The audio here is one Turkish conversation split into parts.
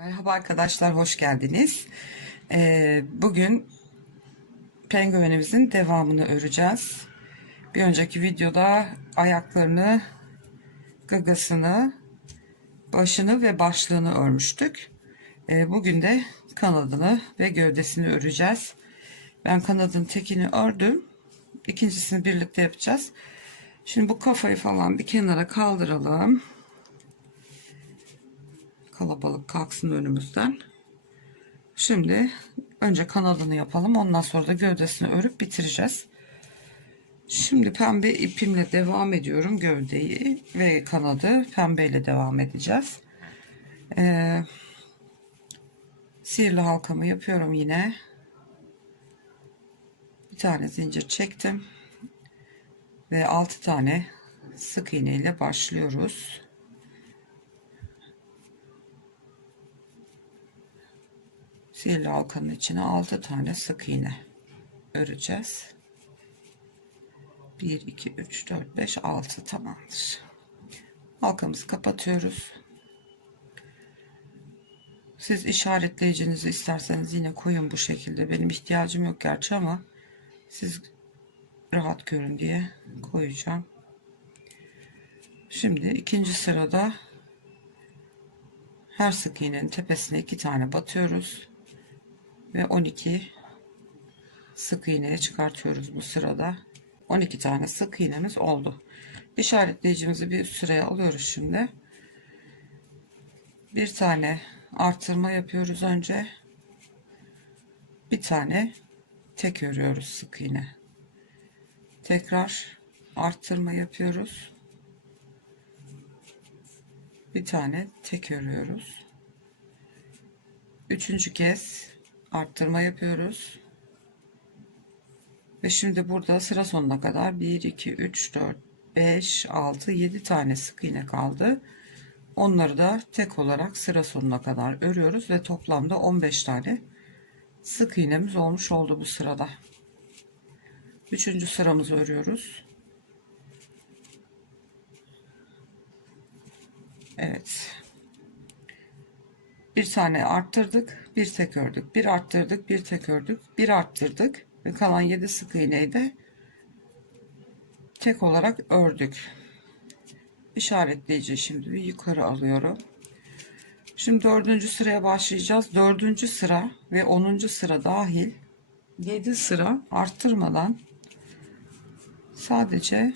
Merhaba arkadaşlar, hoş geldiniz. Bugün penguenimizin devamını öreceğiz. Bir önceki videoda ayaklarını, gagasını, başını ve başlığını örmüştük. Bugün de kanadını ve gövdesini öreceğiz. Ben kanadın tekini ördüm. İkincisini birlikte yapacağız. Şimdi bu kafayı falan bir kenara kaldıralım. Kalabalık kalksın önümüzden. Şimdi önce kanadını yapalım. Ondan sonra da gövdesini örüp bitireceğiz. Şimdi pembe ipimle devam ediyorum. Gövdeyi ve kanadı pembeyle devam edeceğiz. Sihirli halkamı yapıyorum yine. Bir tane zincir çektim. Ve 6 tane sık iğne ile başlıyoruz. Sihirli halkanın içine 6 tane sık iğne öreceğiz. 1, 2, 3, 4, 5, 6 tamamdır. Halkamızı kapatıyoruz. Siz işaretleyicinizi isterseniz yine koyun bu şekilde. Benim ihtiyacım yok gerçi ama siz rahat görün diye koyacağım. Şimdi ikinci sırada her sık iğnenin tepesine 2 tane batıyoruz ve 12 sık iğneye çıkartıyoruz bu sırada. 12 tane sık iğnemiz oldu. İşaretleyicimizi bir üst sıraya alıyoruz şimdi. Bir tane artırma yapıyoruz önce. Bir tane tek örüyoruz sık iğne. Tekrar artırma yapıyoruz. Bir tane tek örüyoruz. Üçüncü kez arttırma yapıyoruz. Ve şimdi burada sıra sonuna kadar 1, 2, 3, 4, 5, 6, 7 tane sık iğne kaldı. Onları da tek olarak sıra sonuna kadar örüyoruz ve toplamda 15 tane sık iğnemiz olmuş oldu bu sırada. Üçüncü sıramızı örüyoruz. Evet. Bir tane arttırdık, bir tek ördük. Bir arttırdık, bir tek ördük. Bir arttırdık ve kalan 7 sık iğneyi de tek olarak ördük. İşaretleyici şimdi bir yukarı alıyorum. Şimdi dördüncü sıraya başlayacağız. Dördüncü sıra ve 10. sıra dahil 7 sıra arttırmadan sadece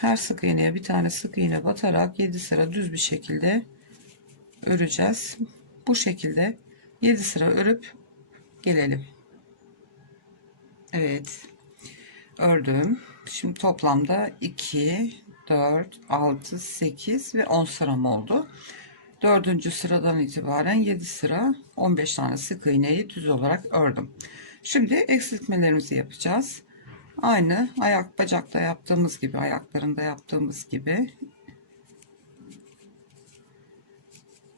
her sık iğneye bir tane sık iğne batarak 7 sıra düz bir şekilde öreceğiz. Bu şekilde 7 sıra örüp gelelim. Evet, ördüm. Şimdi toplamda 2, 4, 6, 8 ve 10 sıram oldu. Dördüncü sıradan itibaren 7 sıra 15 tane sık iğneyi düz olarak ördüm. Şimdi eksiltmelerimizi yapacağız. Aynı ayak bacakta yaptığımız gibi, ayaklarında yaptığımız gibi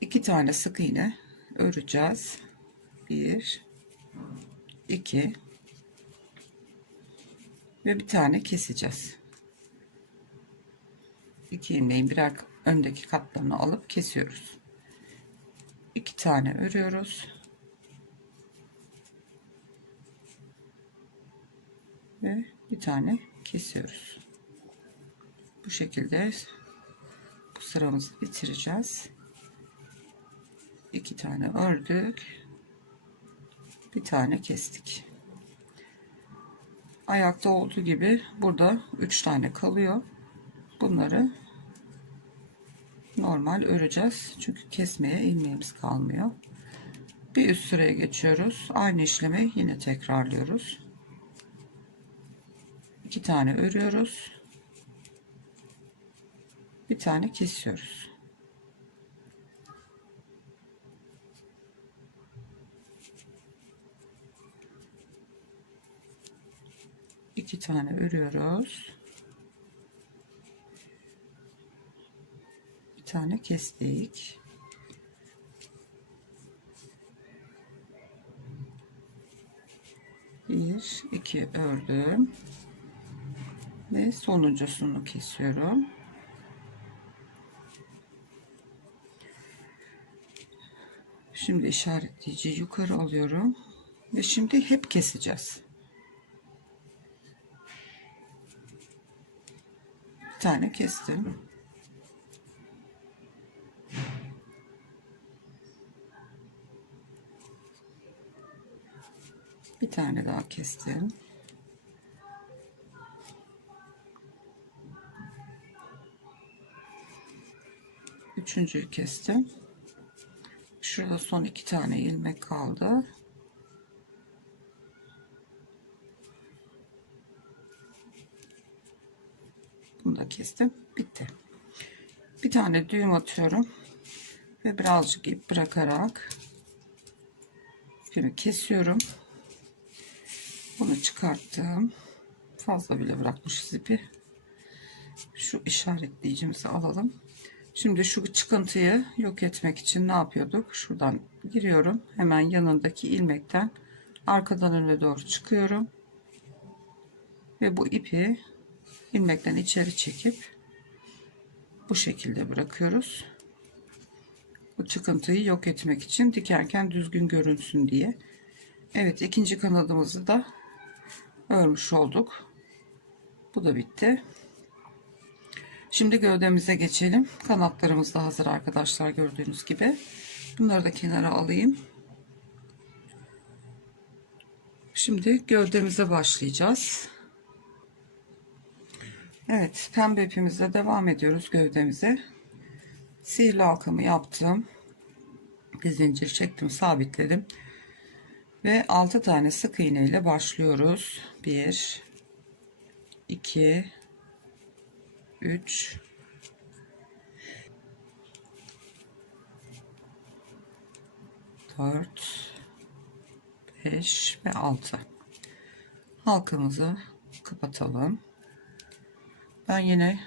2 tane sık iğne öreceğiz. 1, 2 ve bir tane keseceğiz. 2 ilmeğin birer öndeki katlarını alıp kesiyoruz. 2 tane örüyoruz. Ve bir tane kesiyoruz. Bu şekilde bu sıramızı bitireceğiz. 2 tane ördük. Bir tane kestik. Ayakta olduğu gibi burada 3 tane kalıyor. Bunları normal öreceğiz. Çünkü kesmeye ilmeğimiz kalmıyor. Bir üst sıraya geçiyoruz. Aynı işlemi yine tekrarlıyoruz. 2 tane örüyoruz. Bir tane kesiyoruz. İki tane örüyoruz. Bir tane kestik. Bir, iki ördüm ve sonuncusunu kesiyorum. Şimdi işaretleyiciyi yukarı alıyorum ve şimdi hep keseceğiz. Bir tane kestim. Bir tane daha kestim. Üçüncüyü kestim. Şurada son 2 tane ilmek kaldı. Bunu da kestim. Bitti. Bir tane düğüm atıyorum ve birazcık ip bırakarak şimdi kesiyorum. Bunu çıkarttım. Fazla bile bırakmışız ipi. Şu işaretleyicimizi alalım. Şimdi şu çıkıntıyı yok etmek için ne yapıyorduk? Şuradan giriyorum. Hemen yanındaki ilmekten arkadan öne doğru çıkıyorum. Ve bu ipi ilmekten içeri çekip bu şekilde bırakıyoruz. Bu çıkıntıyı yok etmek için, dikerken düzgün görünsün diye. Evet, ikinci kanadımızı da örmüş olduk. Bu da bitti. Şimdi gövdemize geçelim. Kanatlarımız da hazır arkadaşlar, gördüğünüz gibi. Bunları da kenara alayım. Şimdi gövdemize başlayacağız. Evet, pembe ipimizle devam ediyoruz gövdemize. Sihirli halkamı yaptım. Bir zincir çektim, sabitledim. Ve 6 tane sık iğne ile başlıyoruz. 1 2 3 4 5 ve 6. Halkamızı kapatalım. Ben yine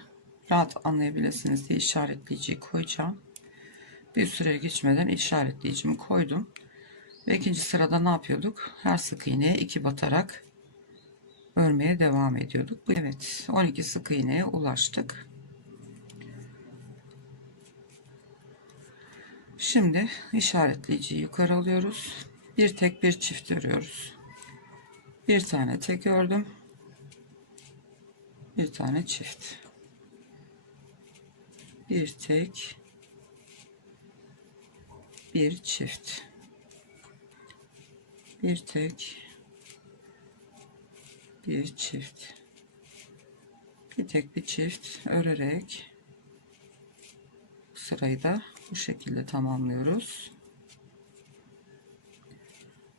rahat anlayabilirsiniz diye işaretleyiciyi koyacağım. Bir süre geçmeden işaretleyicimi koydum. Ve ikinci sırada ne yapıyorduk? Her sık iğneye 2 batarak örmeye devam ediyorduk. Evet, 12 sık iğneye ulaştık. Şimdi işaretleyiciyi yukarı alıyoruz. Bir tek bir çift örüyoruz. Bir tane tek ördüm. Bir tane çift. Bir tek, bir çift. Bir tek, bir çift. Bir tek bir çift örerek bu sırayı da bu şekilde tamamlıyoruz.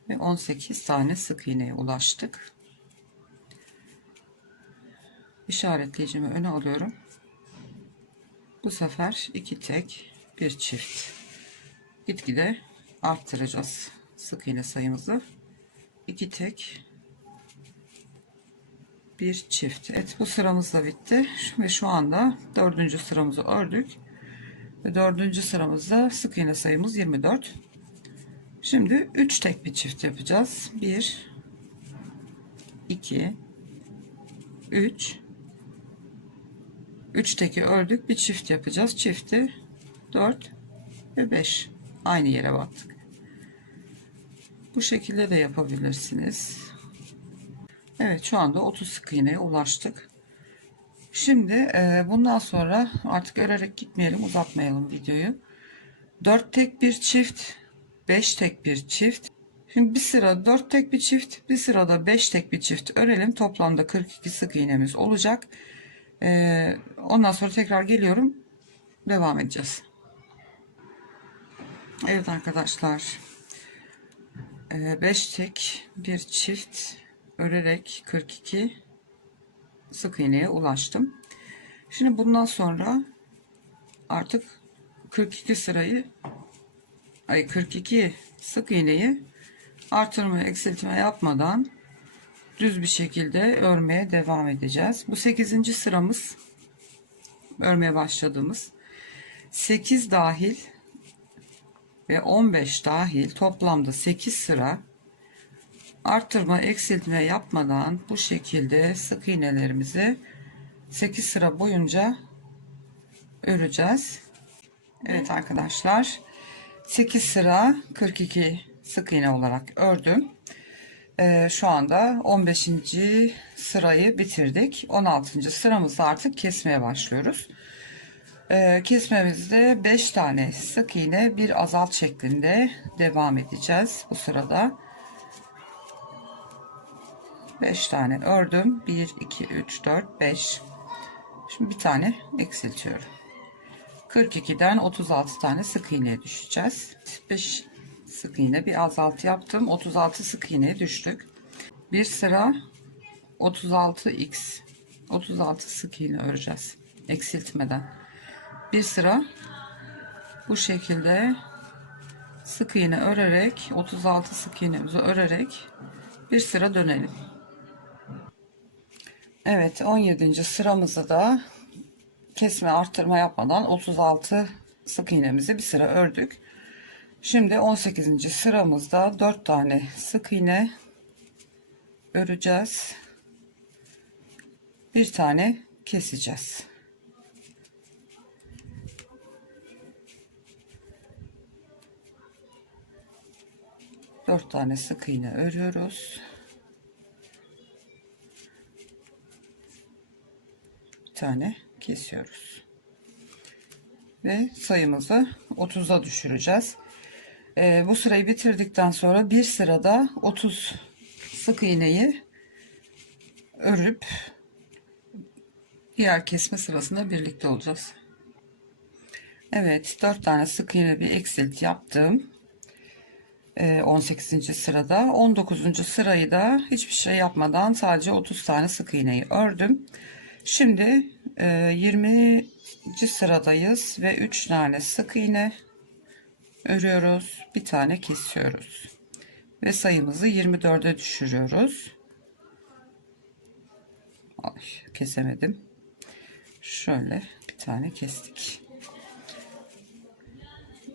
Ve 18 tane sık iğneye ulaştık. İşaretleyicimi öne alıyorum. Bu sefer 2 tek bir çift. Gitgide arttıracağız sık iğne sayımızı. 2 tek bir çift. Evet, bu sıramız da bitti ve şu anda 4. sıramızı ördük ve 4. sıramızda sık iğne sayımız 24. Şimdi 3 tek bir çift yapacağız. 1 2 3 3 teki ördük, bir çift yapacağız. Çifti 4 ve 5 aynı yere battık. Bu şekilde de yapabilirsiniz. Evet, şu anda 30 sık iğneye ulaştık. Şimdi bundan sonra artık örerek gitmeyelim, uzatmayalım videoyu. 4 tek bir çift, 5 tek bir çift. Şimdi bir sıra 4 tek bir çift, bir sırada 5 tek bir çift örelim. Toplamda 42 sık iğnemiz olacak. Ondan sonra tekrar geliyorum, devam edeceğiz. Evet arkadaşlar, 5 tek bir çift örerek 42 sık iğneye ulaştım. Şimdi bundan sonra artık 42 sırayı 42 sık iğneyi artırma eksiltme yapmadan düz bir şekilde örmeye devam edeceğiz. Bu 8. sıramız, örmeye başladığımız 8 dahil ve 15 dahil toplamda 8 sıra artırma eksiltme yapmadan bu şekilde sık iğnelerimizi 8 sıra boyunca öreceğiz. Evet arkadaşlar, 8 sıra 42 sık iğne olarak ördüm. Şu anda 15. sırayı bitirdik. 16. sıramızda artık kesmeye başlıyoruz. Kesmemizde 5 tane sık iğne, bir azalt şeklinde devam edeceğiz bu sırada. 5 tane ördüm. 1 2 3 4 5. Şimdi bir tane eksiltiyorum. 42'den 36 tane sık iğneye düşeceğiz. 5 sık iğne, bir azalt yaptım. 36 sık iğneye düştük. Bir sıra 36x 36 sık iğne öreceğiz eksiltmeden. Bir sıra bu şekilde sık iğne örerek 36 sık iğnemizi örerek bir sıra dönelim. Evet, 17. sıramızda da kesme arttırma yapmadan 36 sık iğnemizi bir sıra ördük. Şimdi 18. sıramızda 4 tane sık iğne öreceğiz. Bir tane keseceğiz. Dört tane sık iğne örüyoruz. Bir tane kesiyoruz. Ve sayımızı 30'a düşüreceğiz. Bu sırayı bitirdikten sonra bir sırada 30 sık iğneyi örüp diğer kesme sırasında birlikte olacağız. Evet, 4 tane sık iğne bir eksilt yaptım. 18. sırada 19. sırayı da hiçbir şey yapmadan sadece 30 tane sık iğneyi ördüm. Şimdi 20. sıradayız ve 3 tane sık iğne örüyoruz, bir tane kesiyoruz ve sayımızı 24'e düşürüyoruz. Ay, kesemedim. Şöyle bir tane kestik.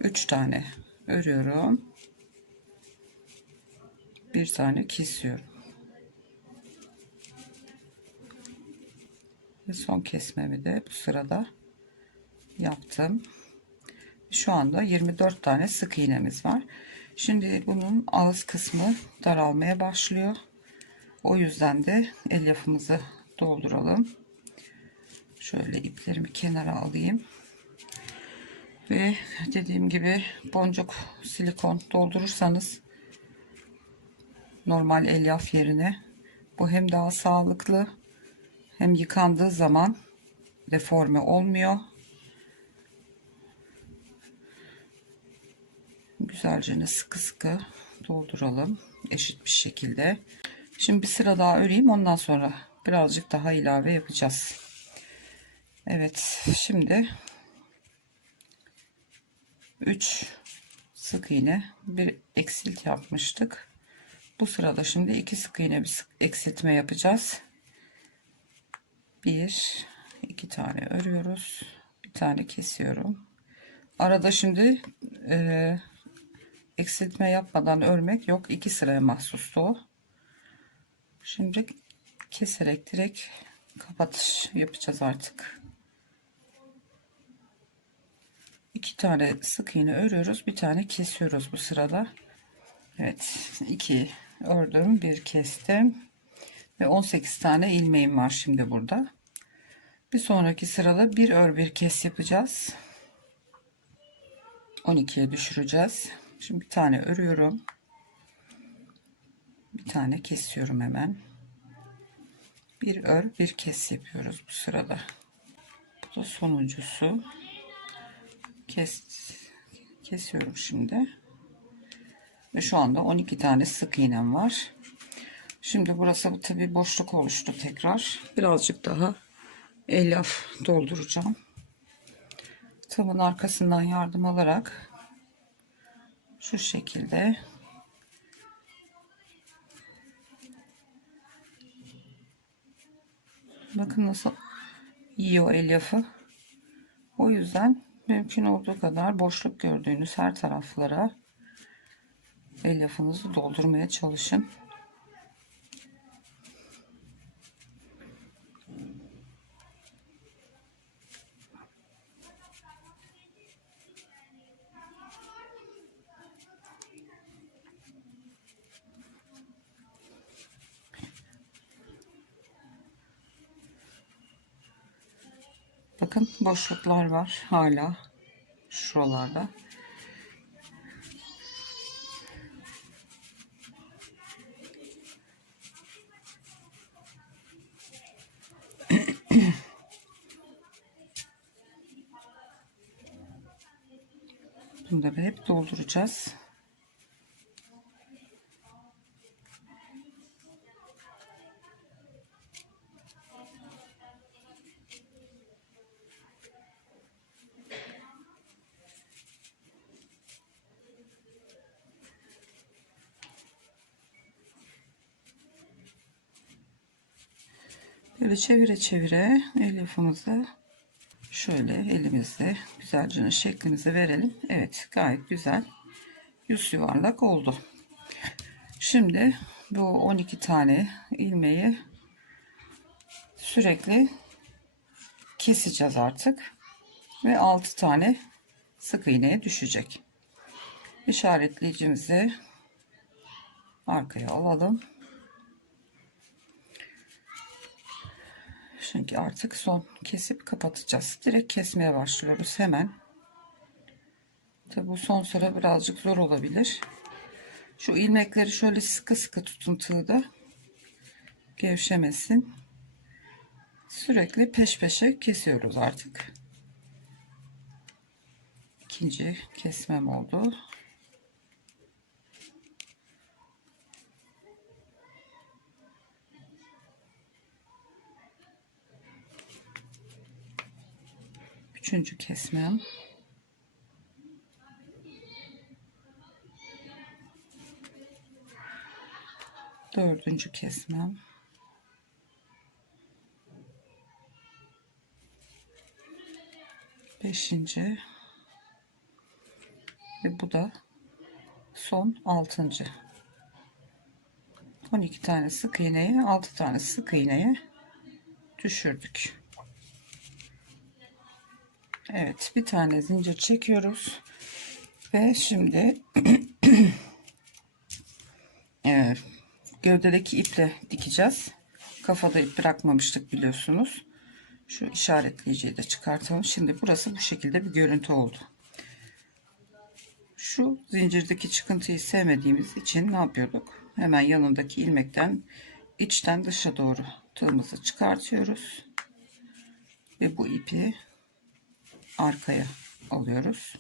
3 tane örüyorum, bir tane kesiyorum ve son kesmemi de bu sırada yaptım. Şu anda 24 tane sık iğnemiz var. Şimdi bunun ağız kısmı daralmaya başlıyor. O yüzden de elyafımızı dolduralım. Şöyle iplerimi kenara alayım. Ve dediğim gibi boncuk silikon doldurursanız normal elyaf yerine bu hem daha sağlıklı hem yıkandığı zaman deforme olmuyor. Güzelce sıkı sıkı dolduralım eşit bir şekilde. Şimdi bir sıra daha öreyim, ondan sonra birazcık daha ilave yapacağız. Evet, şimdi 3 sık iğne bir eksilt yapmıştık. Bu sırada şimdi 2 sık iğne bir eksiltme yapacağız. 1 2 tane örüyoruz, bir tane kesiyorum. Arada şimdi eksiltme yapmadan örmek yok, 2 sıraya mahsustu o. Şimdi keserek direkt kapatış yapacağız artık. 2 tane sık iğne örüyoruz, bir tane kesiyoruz bu sırada. Evet, 2 ördüm, bir kestim ve 18 tane ilmeğim var şimdi burada. Bir sonraki sırada bir ör bir kes yapacağız. 12'ye düşüreceğiz. Şimdi bir tane örüyorum, bir tane kesiyorum hemen. Bir ör bir kes yapıyoruz bu sırada. Bu da sonuncusu. Kesiyorum şimdi. Ve şu anda 12 tane sık iğnem var. Şimdi burası tabi boşluk oluştu tekrar. Birazcık daha elyaf dolduracağım. Tığımın arkasından yardım alarak şu şekilde bakın nasıl yiyor elyafı. O yüzden mümkün olduğu kadar boşluk gördüğünüz her taraflara elyafınızı doldurmaya çalışın. Bakın boşluklar var hala şuralarda. Bunları hep dolduracağız. Böyle çevire çevire elyafımızı şöyle elimizle güzelce şeklimizi verelim. Evet, gayet güzel yüz yuvarlak oldu. Şimdi bu 12 tane ilmeği sürekli keseceğiz artık ve 6 tane sık iğneye düşecek. İşaretleyicimizi arkaya alalım. Çünkü artık son kesip kapatacağız. Direkt kesmeye başlıyoruz hemen. Tabi bu son sıra birazcık zor olabilir. Şu ilmekleri şöyle sıkı sıkı tutun, tığda gevşemesin. Sürekli peş peşe kesiyoruz artık. İkinci kesmem oldu. Üçüncü kesmem. Dördüncü kesmem. Beşinci. Ve bu da son altıncı. 12 tane sık iğneye 6 tane sık iğneye düşürdük. Evet, bir tane zincir çekiyoruz ve şimdi evet, gövdedeki iple dikeceğiz. Kafada ip bırakmamıştık biliyorsunuz. Şu işaretleyiciyi de çıkartalım. Şimdi burası bu şekilde bir görüntü oldu. Şu zincirdeki çıkıntıyı sevmediğimiz için ne yapıyorduk? Hemen yanındaki ilmekten içten dışa doğru tığımızı çıkartıyoruz ve bu ipi arkaya alıyoruz.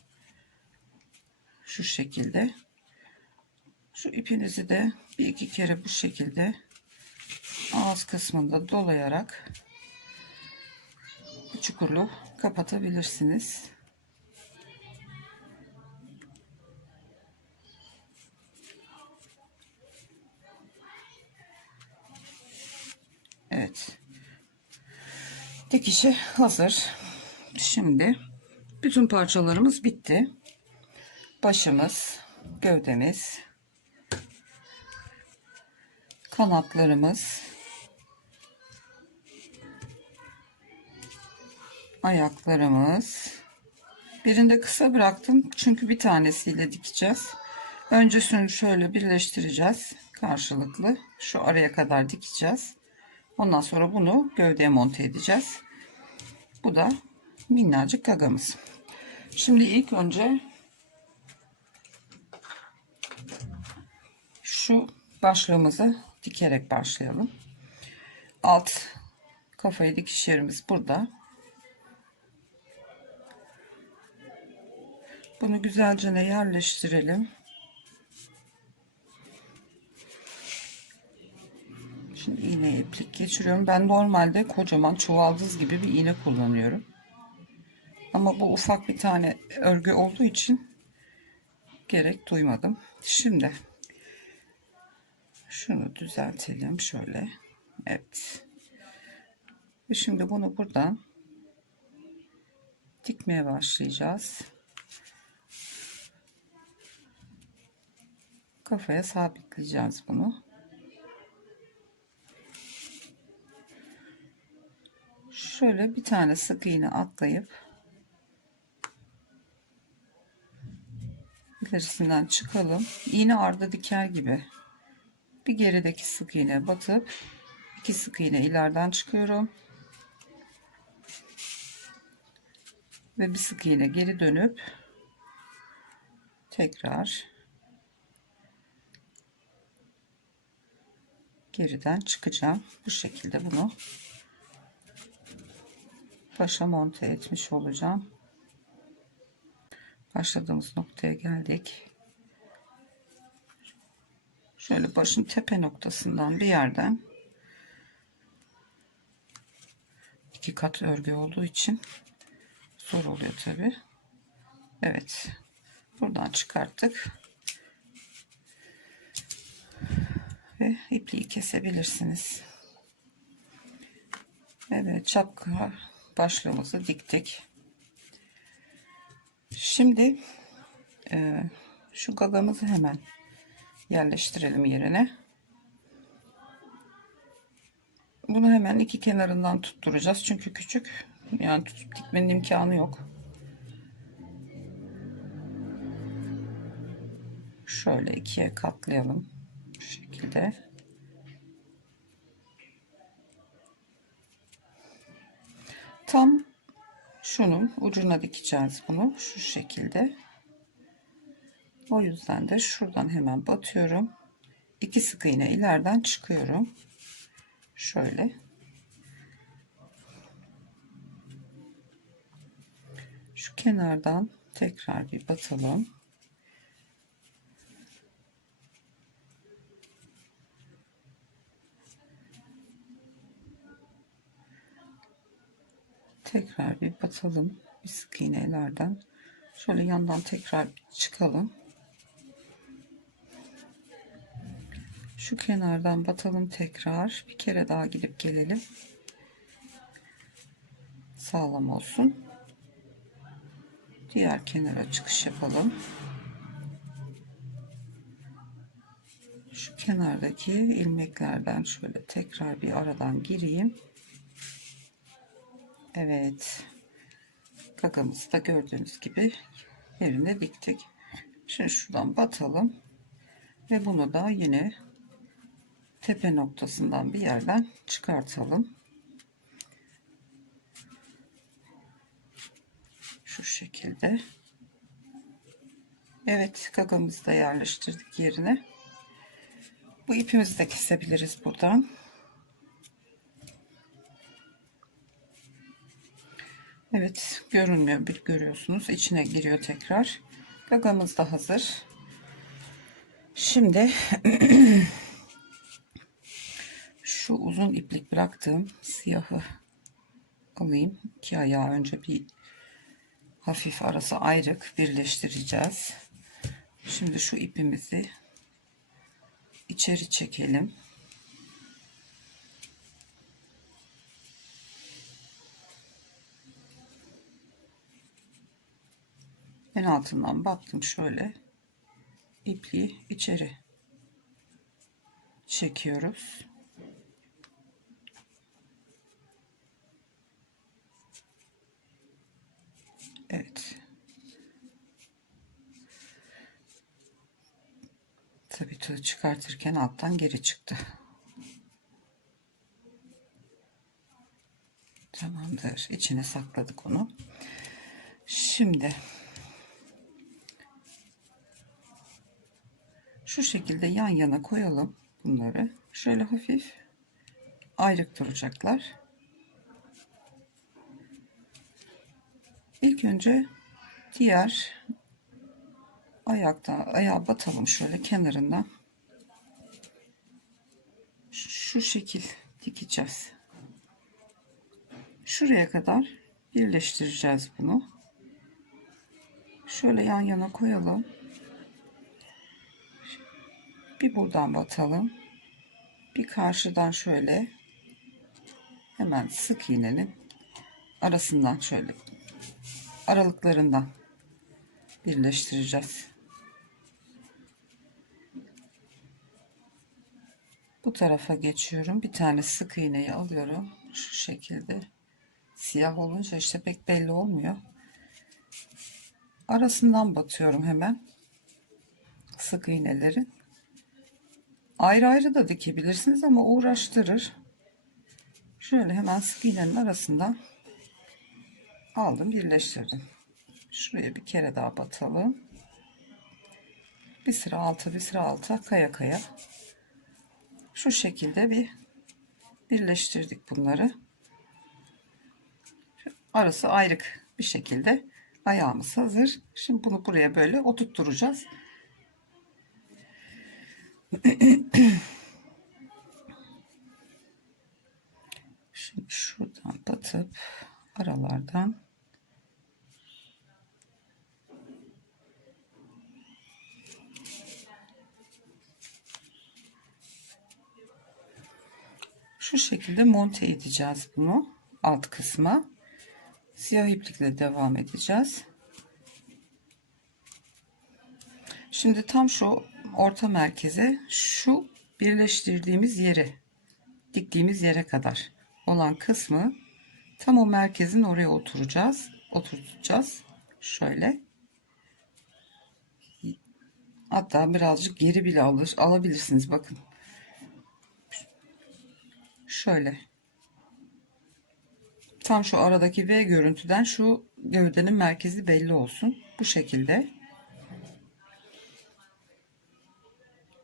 Şu şekilde. Şu ipinizi de bir iki kere bu şekilde ağız kısmında dolayarak bu çukurlu kapatabilirsiniz. Evet. Dikişi hazır. Şimdi bütün parçalarımız bitti. Başımız, gövdemiz, kanatlarımız, ayaklarımız. Birinde kısa bıraktım çünkü bir tanesiyle dikeceğiz. Önce şunu şöyle birleştireceğiz karşılıklı. Şu araya kadar dikeceğiz. Ondan sonra bunu gövdeye monte edeceğiz. Bu da minnacık gagamız. Şimdi ilk önce şu başlığımızı dikerek başlayalım. Alt kafayı dikiş yerimiz burada. Bunu güzelce yerleştirelim. Şimdi iğneye iplik geçiriyorum. Ben normalde kocaman çuvaldız gibi bir iğne kullanıyorum. Ama bu ufak bir tane örgü olduğu için gerek duymadım. Şimdi şunu düzeltelim şöyle. Evet. Ve şimdi bunu buradan dikmeye başlayacağız. Kafaya sabitleyeceğiz bunu. Şöyle bir tane sık iğne atlayıp ilerisinden çıkalım. İğne ardı diker gibi bir gerideki sık iğne batıp 2 sık iğne ileriden çıkıyorum. ve bir sık iğne geri dönüp tekrar geriden çıkacağım. Bu şekilde bunu başa monte etmiş olacağım. Başladığımız noktaya geldik. Şöyle başın tepe noktasından bir yerden, 2 kat örgü olduğu için zor oluyor tabi. Evet, buradan çıkarttık ve ipliği kesebilirsiniz. Evet, şapka başlığımızı diktik. Şimdi şu gagamızı hemen yerleştirelim yerine. Bunu hemen iki kenarından tutturacağız çünkü küçük, yani tutup dikmenin imkanı yok. Şöyle ikiye katlayalım bu şekilde. Tam şunun ucuna dikeceğiz bunu şu şekilde. O yüzden de şuradan hemen batıyorum. 2 sık iğne ileriden çıkıyorum. Şöyle. Şu kenardan tekrar bir batalım. Tekrar bir batalım. Bir sık iğnelerden. Şöyle yandan tekrar çıkalım. Şu kenardan batalım tekrar. Bir kere daha gidip gelelim. Sağlam olsun. Diğer kenara çıkış yapalım. Şu kenardaki ilmeklerden şöyle tekrar bir aradan gireyim. Evet. Gagamızı da gördüğünüz gibi yerine diktik. Şimdi şuradan batalım ve bunu da yine tepe noktasından bir yerden çıkartalım. Şu şekilde. Evet, gagamızı da yerleştirdik yerine. Bu ipimizi de kesebiliriz buradan. Evet, görünmüyor, bir görüyorsunuz, içine giriyor tekrar. Gagamız da hazır. Şimdi şu uzun iplik bıraktığım siyahı alayım. İki ayağı önce bir hafif arası ayrık birleştireceğiz. Şimdi şu ipimizi içeri çekelim. En altından battım, şöyle ipliği içeri çekiyoruz. Evet. Tabii tığ çıkartırken alttan geri çıktı. Tamamdır. İçine sakladık onu. Şimdi şu şekilde yan yana koyalım bunları. Şöyle hafif ayrık duracaklar. İlk önce diğer ayağa batalım şöyle kenarından. Şu şekil dikeceğiz. Şuraya kadar birleştireceğiz bunu. Şöyle yan yana koyalım. Bir buradan batalım. Bir karşıdan şöyle hemen sık iğnenin arasından şöyle aralıklarından birleştireceğiz. Bu tarafa geçiyorum. Bir tane sık iğneyi alıyorum. Şu şekilde. Siyah olunca işte pek belli olmuyor. Arasından batıyorum hemen. Sık iğneleri. Ayrı ayrı da dikebilirsiniz ama uğraştırır. Şöyle hemen sık iğnenin arasından aldım, birleştirdim. Şuraya bir kere daha batalım. Bir sıra alta, bir sıra alta, kaya kaya. Şu şekilde bir birleştirdik bunları. Arası ayrık bir şekilde ayağımız hazır. Şimdi bunu buraya böyle oturtturacağız. Şimdi şuradan batıp aralardan şu şekilde monte edeceğiz bunu alt kısma. Siyah iplikle devam edeceğiz. Şimdi tam şu orta merkeze, şu birleştirdiğimiz yere, diktiğimiz yere kadar olan kısmı tam o merkezin oraya oturtacağız. Şöyle. Hatta birazcık geri bile alabilirsiniz. Bakın. Şöyle. Tam şu aradaki V görüntüden şu gövdenin merkezi belli olsun. Bu şekilde.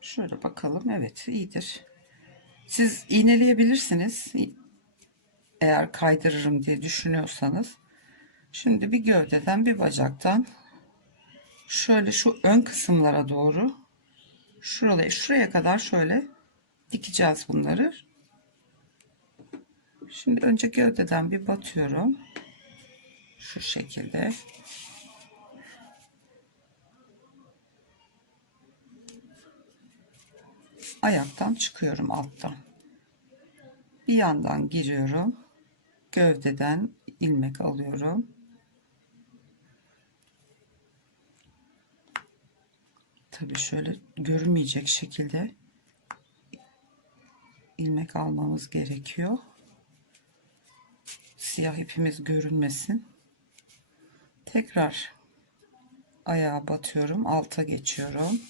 Şöyle bakalım. Evet, iyidir. Siz iğneleyebilirsiniz. Eğer kaydırırım diye düşünüyorsanız. Şimdi bir gövdeden, bir bacaktan şöyle şu ön kısımlara doğru şuraya kadar şöyle dikeceğiz bunları. Şimdi önce gövdeden bir batıyorum. Şu şekilde. Ayaktan çıkıyorum alttan. Bir yandan giriyorum. Gövdeden ilmek alıyorum. Tabii şöyle görünmeyecek şekilde ilmek almamız gerekiyor. Siyah ipimiz görünmesin. Tekrar ayağa batıyorum. Alta geçiyorum.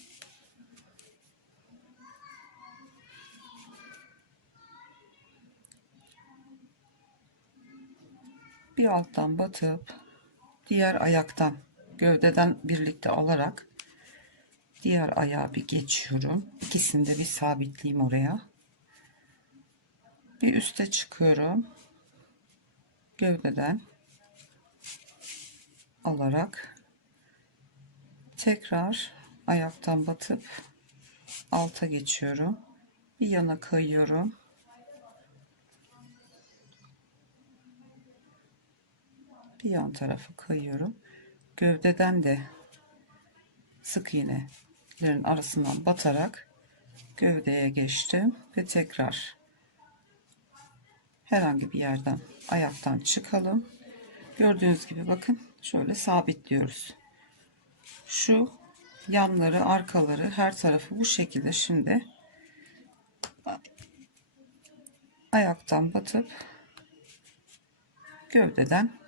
Bir alttan batıp diğer ayaktan gövdeden birlikte alarak diğer ayağa bir geçiyorum. İkisini de bir sabitleyeyim oraya. Bir üste çıkıyorum. Gövdeden alarak tekrar ayaktan batıp alta geçiyorum. Bir yana kayıyorum. Bir yan tarafa kayıyorum. Gövdeden de sık iğnelerin arasından batarak gövdeye geçtim ve tekrar herhangi bir yerden ayaktan çıkalım. Gördüğünüz gibi bakın şöyle sabitliyoruz. Şu yanları, arkaları, her tarafı bu şekilde şimdi ayaktan batıp gövdeden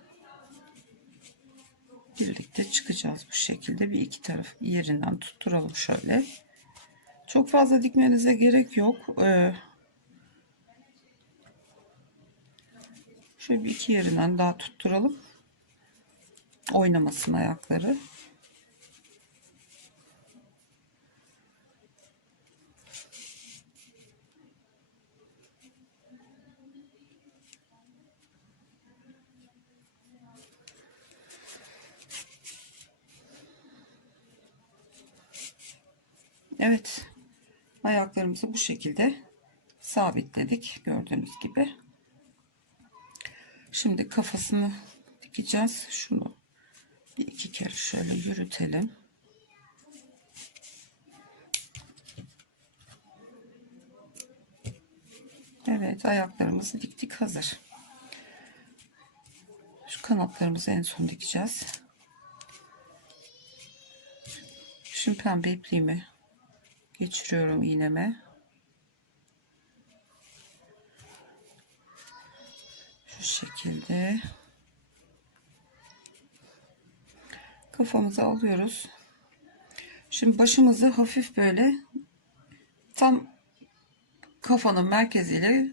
birlikte çıkacağız bu şekilde. Bir iki taraf yerinden tutturalım şöyle. Çok fazla dikmenize gerek yok. Şöyle bir iki yerinden daha tutturalım. Oynamasın ayakları. Evet. Ayaklarımızı bu şekilde sabitledik. Gördüğünüz gibi. Şimdi kafasını dikeceğiz. Şunu bir iki kere şöyle yürütelim. Evet, ayaklarımızı diktik, hazır. Şu kanatlarımızı en son dikeceğiz. Şimdi pembe ipliğimi geçiriyorum iğneme. Şu şekilde kafamızı alıyoruz. Şimdi başımızı hafif böyle tam kafanın merkeziyle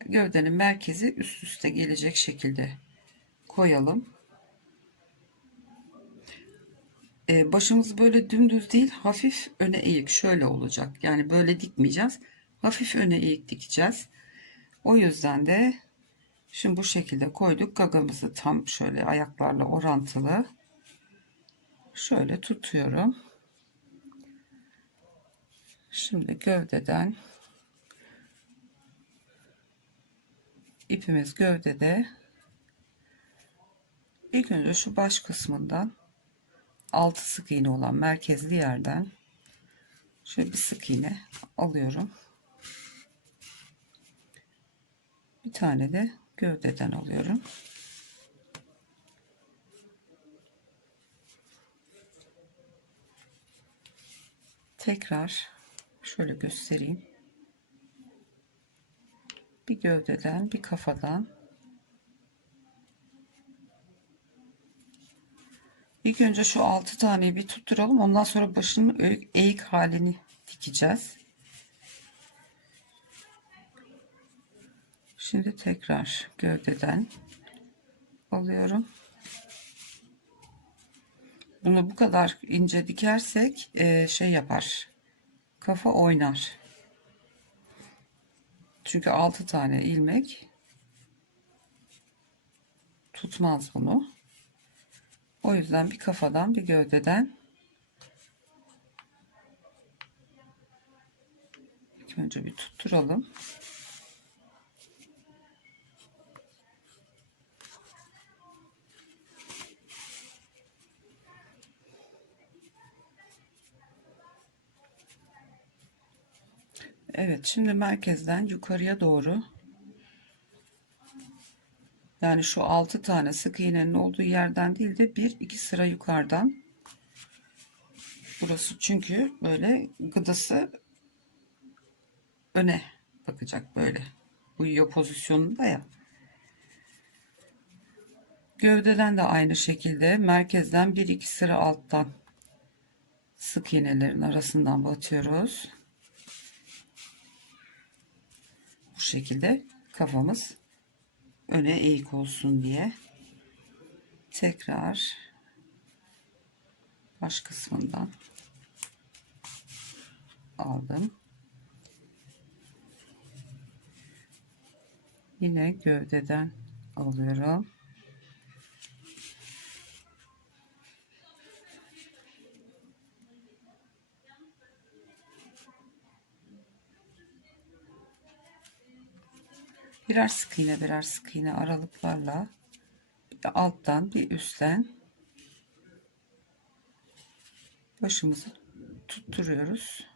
gövdenin merkezi üst üste gelecek şekilde koyalım. Başımız böyle dümdüz değil, hafif öne eğik şöyle olacak. Yani böyle dikmeyeceğiz. Hafif öne eğik dikeceğiz. O yüzden de şimdi bu şekilde koyduk. Gagamızı tam şöyle ayaklarla orantılı şöyle tutuyorum. Şimdi gövdeden ipimiz gövdede. İlk önce şu baş kısmından altı sık iğne olan merkezli yerden şöyle bir sık iğne alıyorum. Bir tane de gövdeden alıyorum. Tekrar şöyle göstereyim. Bir gövdeden, bir kafadan. İlk önce şu 6 taneyi bir tutturalım. Ondan sonra başının eğik halini dikeceğiz. Şimdi tekrar gövdeden alıyorum. Bunu bu kadar ince dikersek şey yapar. Kafa oynar. Çünkü 6 tane ilmek tutmaz bunu. O yüzden bir kafadan bir gövdeden ilk önce bir tutturalım. Evet, şimdi merkezden yukarıya doğru, yani şu 6 tane sık iğnenin olduğu yerden değil de bir iki sıra yukarıdan. Burası çünkü böyle gıdası öne bakacak, böyle uyuyor pozisyonunda ya. Gövdeden de aynı şekilde merkezden bir iki sıra alttan sık iğnelerin arasından batıyoruz. Bu şekilde kafamız öne eğik olsun diye. Tekrar baş kısmından aldım. Yine gövdeden alıyorum. Birer sık iğne birer sık iğne aralıklarla bir alttan bir üstten başımızı tutturuyoruz.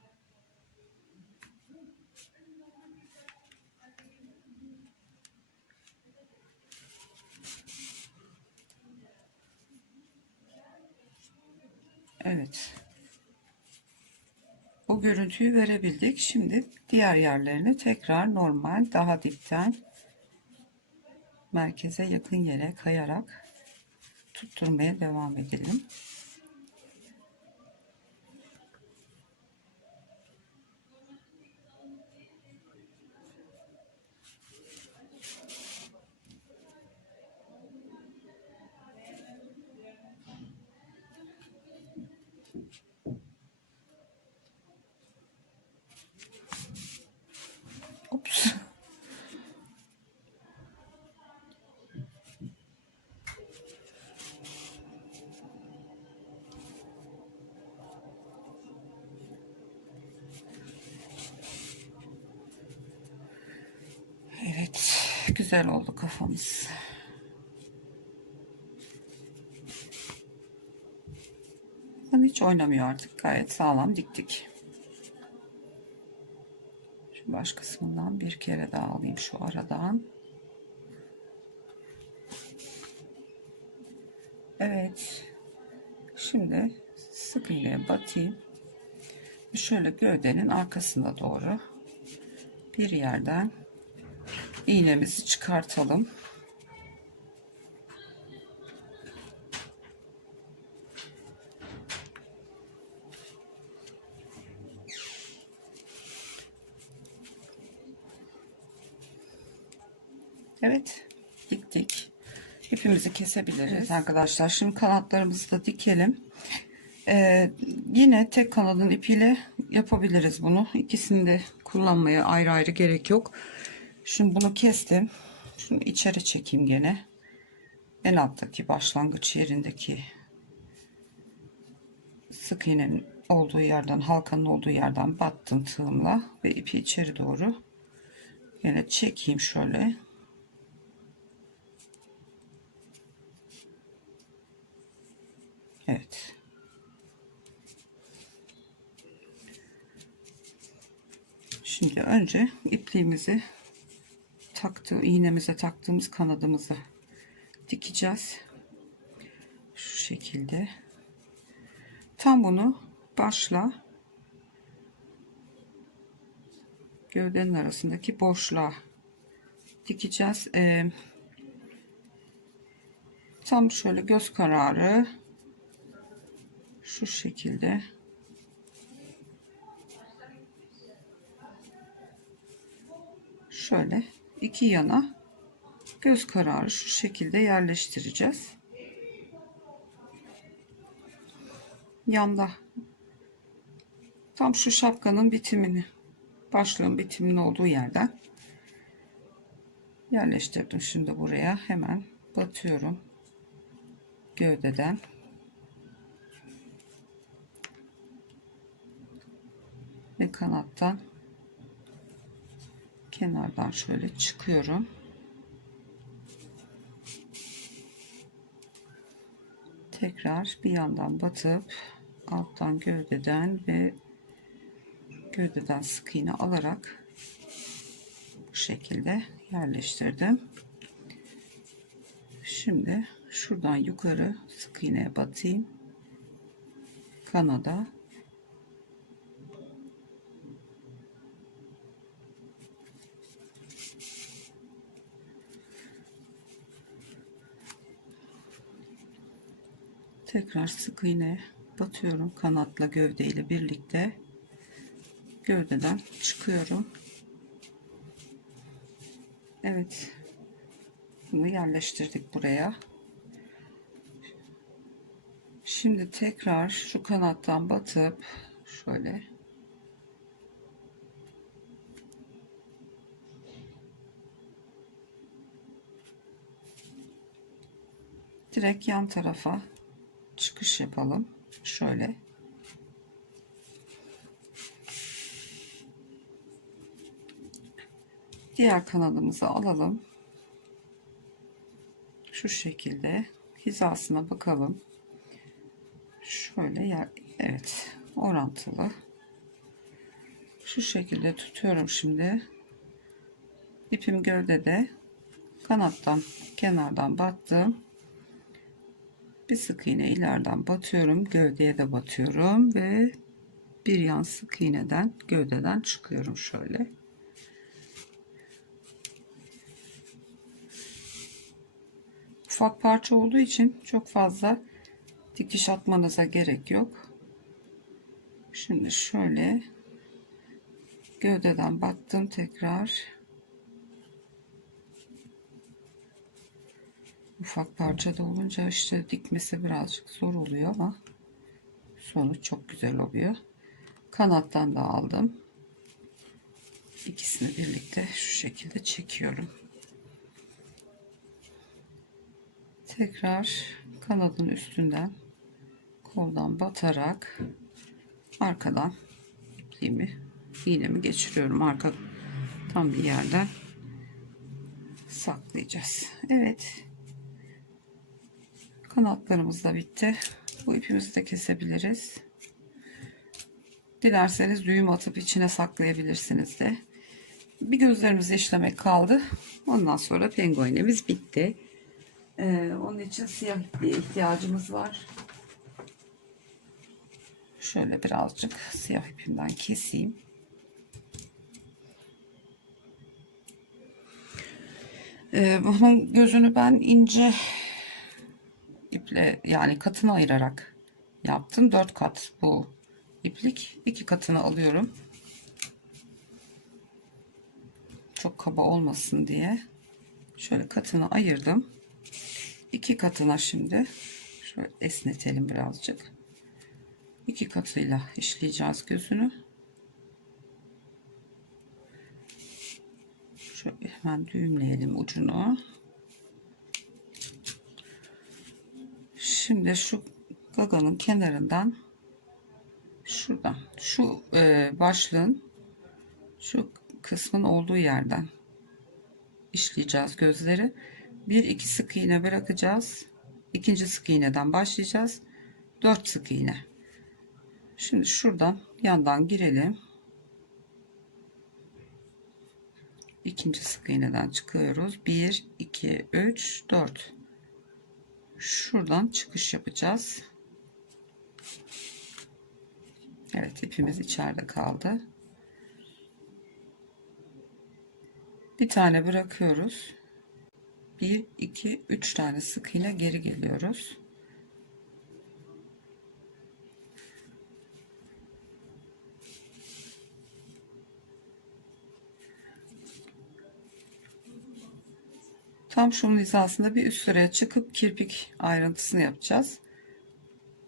Evet. Bu görüntüyü verebildik. Şimdi diğer yerlerini tekrar normal daha dipten merkeze yakın yere kayarak tutturmaya devam edelim. Ups. Evet, güzel oldu kafamız. Hiç oynamıyor artık. Gayet sağlam diktik. Şu baş kısmından bir kere daha alayım şu aradan. Evet. Şimdi sık iğneye batayım. Şöyle gövdenin arkasına doğru bir yerden iğnemizi çıkartalım. Evet, diktik. ipimizi kesebiliriz. Evet arkadaşlar, şimdi kanatlarımızı da dikelim. Yine tek kanadın ipiyle yapabiliriz bunu. İkisini de kullanmaya ayrı ayrı gerek yok. Şimdi bunu kestim. Şunu içeri çekeyim gene. En alttaki başlangıç yerindeki sık iğnenin olduğu yerden, halkanın olduğu yerden battım tığımla ve ipi içeri doğru yine çekeyim şöyle. Evet. Şimdi önce ipliğimizi iğnemize taktığımız kanadımızı dikeceğiz. Şu şekilde. Tam bunu başla gövdenin arasındaki boşluğa dikeceğiz. Tam şöyle göz kararı şu şekilde şöyle iki yana göz kararı şu şekilde yerleştireceğiz. Yanda tam şu şapkanın bitimini, başlığın bitiminin olduğu yerden yerleştirdim. Şimdi buraya hemen batıyorum gövdeden. Ve kanattan kenardan şöyle çıkıyorum. Tekrar bir yandan batıp alttan gövdeden ve gövdeden sık iğne alarak bu şekilde yerleştirdim. Şimdi şuradan yukarı sık iğneye batayım. Kanada tekrar sık iğne batıyorum, kanatla gövde ile birlikte gövdeden çıkıyorum. Evet, bunu yerleştirdik buraya. Şimdi tekrar şu kanattan batıp şöyle direkt yan tarafa çıkış yapalım. Şöyle. Diğer kanadımızı alalım. Şu şekilde hizasına bakalım. Şöyle yer, evet, orantılı. Şu şekilde tutuyorum şimdi. İpim gövdede. Kanattan kenardan battım. Bir sık iğne ileriden batıyorum. Gövdeye de batıyorum ve bir yan sık iğneden gövdeden çıkıyorum şöyle. Ufak parça olduğu için çok fazla dikiş atmanıza gerek yok. Şimdi şöyle gövdeden battım tekrar. Ufak parçada olunca işte dikmesi birazcık zor oluyor ama sonuç çok güzel oluyor. Kanattan da aldım. İkisini birlikte şu şekilde çekiyorum. Tekrar kanadın üstünden koldan batarak arkadan iğnemi geçiriyorum. Arka tam bir yerden saklayacağız. Evet. Kanatlarımız da bitti. Bu ipimizi de kesebiliriz. Dilerseniz düğüm atıp içine saklayabilirsiniz de. Bir gözlerimizi işlemek kaldı. Ondan sonra penguenimiz bitti. Onun için siyah ipliğe ihtiyacımız var. Şöyle birazcık siyah ipimden keseyim. Bunun gözünü ben ince iple, yani katına ayırarak yaptım. 4 kat bu iplik. 2 katını alıyorum. Çok kaba olmasın diye. Şöyle katını ayırdım. 2 katına şimdi şöyle esnetelim birazcık. 2 katıyla işleyeceğiz gözünü. Şöyle hemen düğümleyelim ucunu. Şimdi şu gaganın kenarından, şuradan, şu başlığın şu kısmın olduğu yerden işleyeceğiz gözleri. Bir iki sık iğne bırakacağız. İkinci sık iğneden başlayacağız. 4 sık iğne. Şimdi şuradan yandan girelim. İkinci sık iğneden çıkıyoruz. 1 2 3 4. Şuradan çıkış yapacağız. Evet, ipimiz içeride kaldı. Bir tane bırakıyoruz. 1 2 3 tane sık iğne geri geliyoruz. Tam şunun hizasında bir üst sıraya çıkıp kirpik ayrıntısını yapacağız.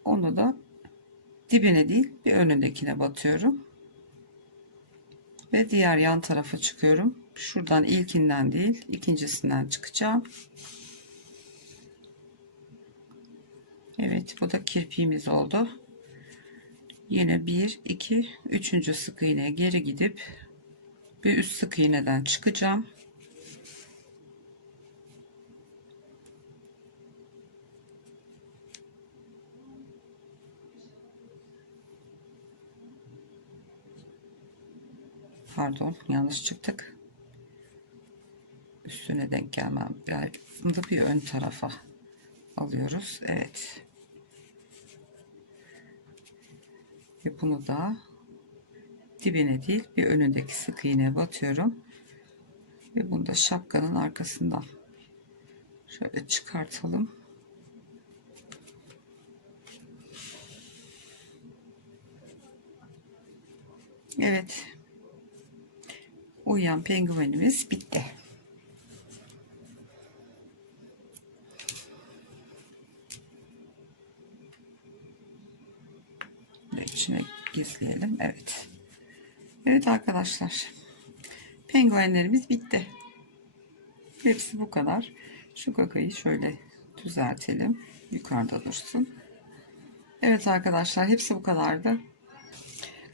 Onu da dibine değil, bir önündekine batıyorum. Ve diğer yan tarafa çıkıyorum. Şuradan ilkinden değil, ikincisinden çıkacağım. Evet, bu da kirpiğimiz oldu. Yine 1 2 3. sık iğneye geri gidip bir üst sık iğneden çıkacağım. Pardon, yanlış çıktık. Üstüne denk gelmem lazım. Bir ön tarafa alıyoruz. Evet. Ve bunu da dibine değil, bir önündeki sık iğneye batıyorum. Ve bunu da şapkanın arkasından şöyle çıkartalım. Evet. Uyuyan penguenimiz bitti. İçine gizleyelim. Evet. Evet arkadaşlar. Penguenlerimiz bitti. Hepsi bu kadar. Şu gagayı şöyle düzeltelim. Yukarıda dursun. Evet arkadaşlar, hepsi bu kadardı.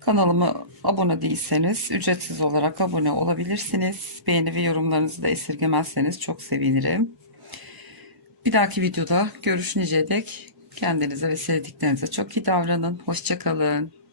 Kanalıma abone değilseniz ücretsiz olarak abone olabilirsiniz. Beğeni ve yorumlarınızı da esirgemezseniz çok sevinirim. Bir dahaki videoda görüşünceye dek kendinize ve sevdiklerinize çok iyi davranın. Hoşça kalın.